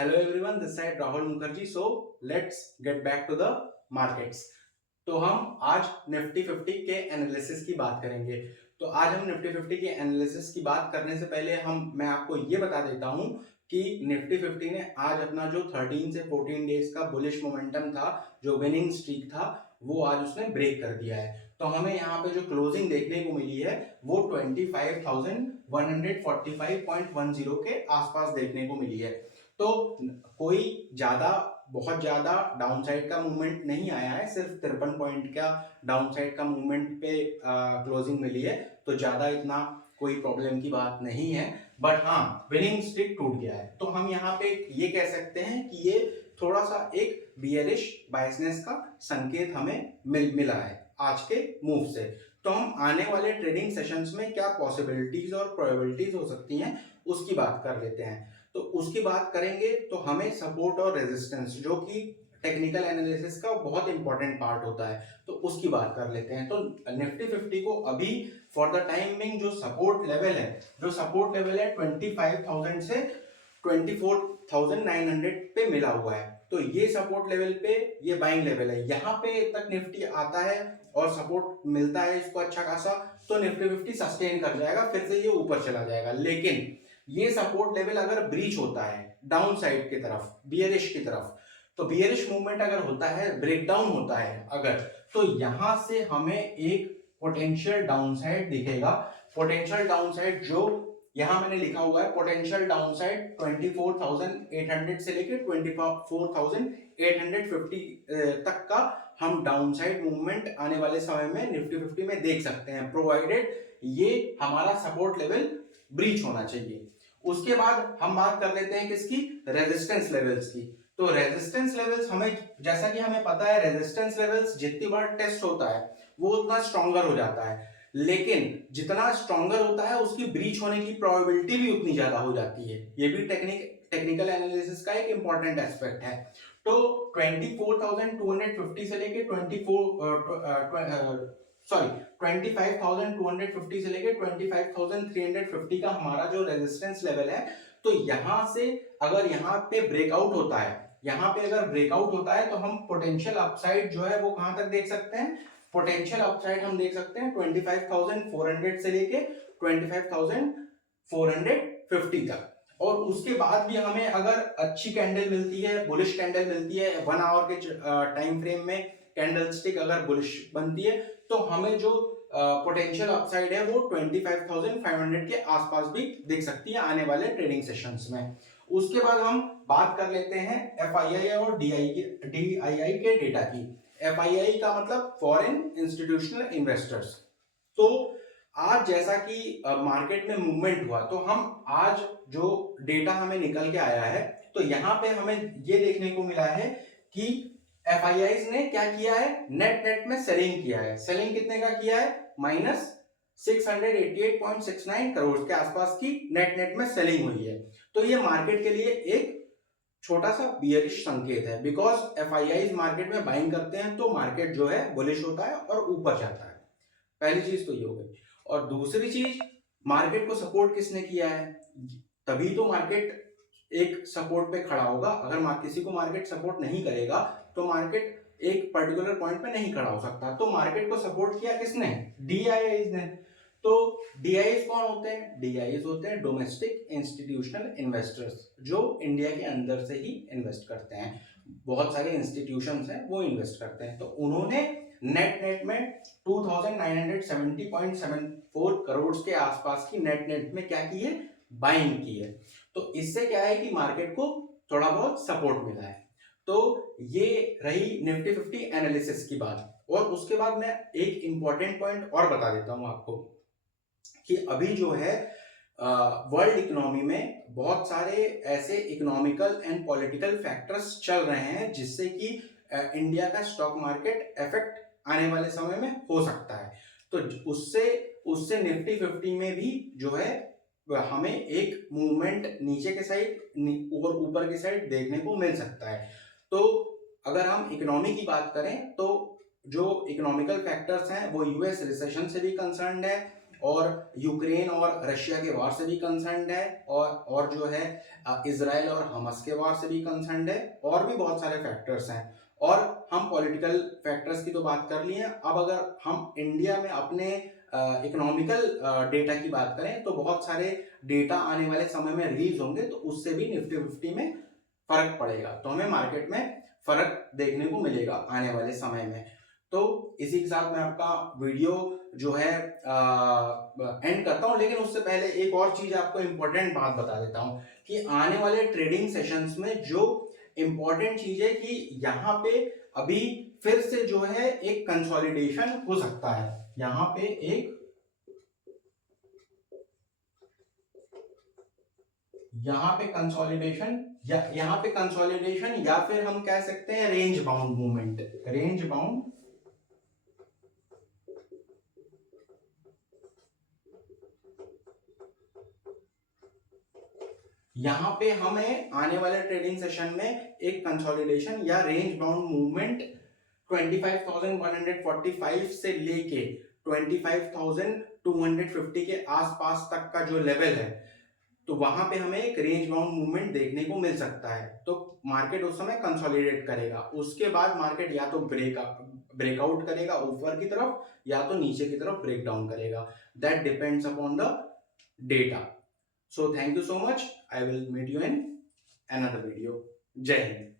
Hello everyone, this side Rahul Mukherjee. So let's get back to the markets. तो हम आज Nifty 50 के एनालिसिस की बात करेंगे। तो आज हम निफ्टी 50 के एनालिसिस की बात करने से पहले मैं आपको ये बता देता हूं कि निफ्टी 50 ने आज अपना जो 13 से 14 डेज का बुलिश मोमेंटम था, जो विनिंग स्ट्रीक था, वो आज उसने ब्रेक कर दिया है। तो हमें यहाँ पे जो क्लोजिंग देखने को मिली है वो 25,145.10 के आसपास देखने को मिली है। तो कोई बहुत ज्यादा डाउनसाइड का मूवमेंट नहीं आया है, सिर्फ 53 पॉइंट का डाउनसाइड का मूवमेंट पे क्लोजिंग मिली है। तो ज्यादा इतना कोई प्रॉब्लम की बात नहीं है, बट हाँ, विनिंग स्ट्रिक टूट गया है। तो हम यहाँ पे ये कह सकते हैं कि ये थोड़ा सा एक बियरिश बायसनेस का संकेत हमें मिला है आज के मूव से। तो हम आने वाले ट्रेडिंग सेशंस में क्या पॉसिबिलिटीज और प्रोबेबिलिटीज हो सकती हैं उसकी बात कर लेते हैं। तो उसकी बात करेंगे तो हमें सपोर्ट और रेजिस्टेंस, जो कि टेक्निकल एनालिसिस का बहुत इंपॉर्टेंट पार्ट होता है, तो उसकी बात कर लेते हैं। तो निफ्टी 50 को अभी फॉर द टाइम बिंग जो सपोर्ट लेवल है 25,000 से 24,900 पे मिला हुआ है। तो ये सपोर्ट लेवल पे ये बाइंग लेवल है। यहाँ पे तक निफ्टी आता है और सपोर्ट मिलता है इसको अच्छा खासा, तो निफ्टी 50 सस्टेन कर जाएगा, फिर से ये ऊपर चला जाएगा। लेकिन ये सपोर्ट लेवल अगर ब्रीच होता है डाउन साइड की तरफ, बियरिश की तरफ, तो बियरिश मूवमेंट अगर होता है, ब्रेकडाउन होता है अगर, तो यहां से हमें एक पोटेंशियल डाउनसाइड दिखेगा। पोटेंशियल डाउनसाइड जो यहां मैंने लिखा हुआ है, पोटेंशियल डाउनसाइड 24,800 से लेकर 24,850 तक का हम डाउनसाइड मूवमेंट आने वाले समय में निफ्टी 50 में देख सकते हैं, प्रोवाइडेड ये हमारा सपोर्ट लेवल ब्रीच होना चाहिए। उसके बाद हम बात कर लेते हैं किसकी, रेजिस्टेंस लेवल्स की। तो रेजिस्टेंस लेवल्स हमें, जैसा कि हमें पता है, रेजिस्टेंस लेवल्स जितनी बार टेस्ट होता है वो उतना स्ट्रॉन्गर हो जाता है, लेकिन जितना स्ट्रॉन्गर होता है उसकी ब्रीच होने की प्रोबेबिलिटी भी उतनी ज्यादा हो जाती है। ये भी टेक्निकल एनालिसिस का एक इंपॉर्टेंट एस्पेक्ट है। तो 24,250 से लेके 25,250 से लेके 25,350 का हमारा जो रेजिस्टेंस लेवल है, तो यहां से अगर यहाँ पे ब्रेकआउट होता है, यहाँ पे अगर ब्रेकआउट होता है तो हम पोटेंशियल अपसाइड जो है वो कहां तक देख सकते हैं, पोटेंशियल अपसाइड हम देख सकते हैं 25,400 से लेके 25,450 तक। और उसके बाद भी हमें अगर अच्छी कैंडल मिलती है, बुलिश कैंडल मिलती है, 1 आवर के टाइम फ्रेम में कैंडल स्टिक अगर बुलिश बनती है, तो हमें जो पोटेंशियल अपसाइड है वो 25,500 के आसपास भी दिख सकती है आने वाले ट्रेडिंग सेशंस में। उसके बाद हम बात कर लेते हैं एफआईआई और डीआईआई के डेटा की। एफआईआई का मतलब फॉरेन इंस्टीट्यूशनल इन्वेस्टर्स। तो आज जैसा कि मार्केट में मूवमेंट हुआ, तो हम आज जो डेटा हमें निकल के आया है, तो यहाँ पे हमें ये देखने को मिला है कि एफआईआईज ने क्या किया है, नेट में सेलिंग किया है। सेलिंग कितने का किया है, -688.69 करोड़ के आसपास की नेट में सेलिंग हुई है। तो ये मार्केट के लिए एक छोटा सा बियरिश संकेत है, बिकॉज एफआईआईज मार्केट में बाइंग करते हैं तो मार्केट जो है बुलिश होता है और ऊपर जाता है। पहली चीज तो ये हो गई। और दूसरी चीज, मार्केट को सपोर्ट किसने किया है, तभी तो मार्केट एक सपोर्ट पे खड़ा होगा। अगर किसी को मार्केट सपोर्ट नहीं करेगा तो मार्केट एक पर्टिकुलर पॉइंट पे नहीं खड़ा हो सकता। तो मार्केट को सपोर्ट किया किसने, डीआईआईज ने। तो डीआईआईज कौन होते हैं, डीआईआईज होते हैं डोमेस्टिक इंस्टीट्यूशनल इन्वेस्टर्स, जो इंडिया के अंदर से ही इन्वेस्ट करते हैं। बहुत सारे इंस्टीट्यूशंस हैं वो इन्वेस्ट करते हैं। तो उन्होंने नेट में 2970.74 करोड़ के आसपास की नेट में क्या की है, बाइंग की है। तो इससे क्या है कि मार्केट को थोड़ा बहुत सपोर्ट मिला है। तो ये रही निफ्टी 50 एनालिसिस की बात। और उसके बाद मैं एक इंपॉर्टेंट पॉइंट और बता देता हूं आपको कि अभी जो है वर्ल्ड इकोनॉमी में बहुत सारे ऐसे इकोनॉमिकल एंड पॉलिटिकल फैक्टर्स चल रहे हैं जिससे कि इंडिया का स्टॉक मार्केट इफेक्ट आने वाले समय में हो सकता है। तो उससे उससे निफ्टी 50 में भी जो है हमें एक मूवमेंट नीचे के साइड और ऊपर के साइड देखने को मिल सकता है। तो अगर हम इकोनॉमी की बात करें तो जो इकोनॉमिकल फैक्टर्स हैं वो यूएस रिसेशन से भी कंसर्न्ड है, और यूक्रेन और रशिया के वार से भी कंसर्न है, और जो है इजराइल और हमास के वार से भी कंसर्न है, और भी बहुत सारे फैक्टर्स हैं। और हम पॉलिटिकल फैक्टर्स की तो बात कर लिए हैं। अब अगर हम इंडिया में अपने इकोनॉमिकल डेटा की बात करें तो बहुत सारे डेटा आने वाले समय में रिलीज होंगे, तो उससे भी निफ्टी 50 में फर्क पड़ेगा, तो हमें मार्केट में फर्क देखने को मिलेगा आने वाले समय में। तो इसी के साथ मैं आपका वीडियो जो है एंड करता हूं, लेकिन उससे पहले एक और चीज आपको इंपॉर्टेंट बात बता देता हूं कि आने वाले ट्रेडिंग सेशंस में जो इंपॉर्टेंट चीज है कि यहाँ पे अभी फिर से जो है एक कंसोलिडेशन हो सकता है। यहाँ पे एक यहाँ पे कंसोलिडेशन या फिर हम कह सकते हैं range bound movement, range bound यहाँ पे हमें आने वाले ट्रेडिंग सेशन में एक कंसोलिडेशन या रेंज बाउंड मूवमेंट 25,145 से लेके 25,250 के आसपास तक का जो लेवल है, तो वहां पे हमें एक रेंज बाउंड मूवमेंट देखने को मिल सकता है। तो मार्केट उस समय कंसोलिडेट करेगा, उसके बाद मार्केट या तो ब्रेकआउट करेगा ऊपर की तरफ या तो नीचे की तरफ ब्रेक डाउन करेगा। That depends upon the data. So thank you so much. I will meet you in another video. Jai Hind.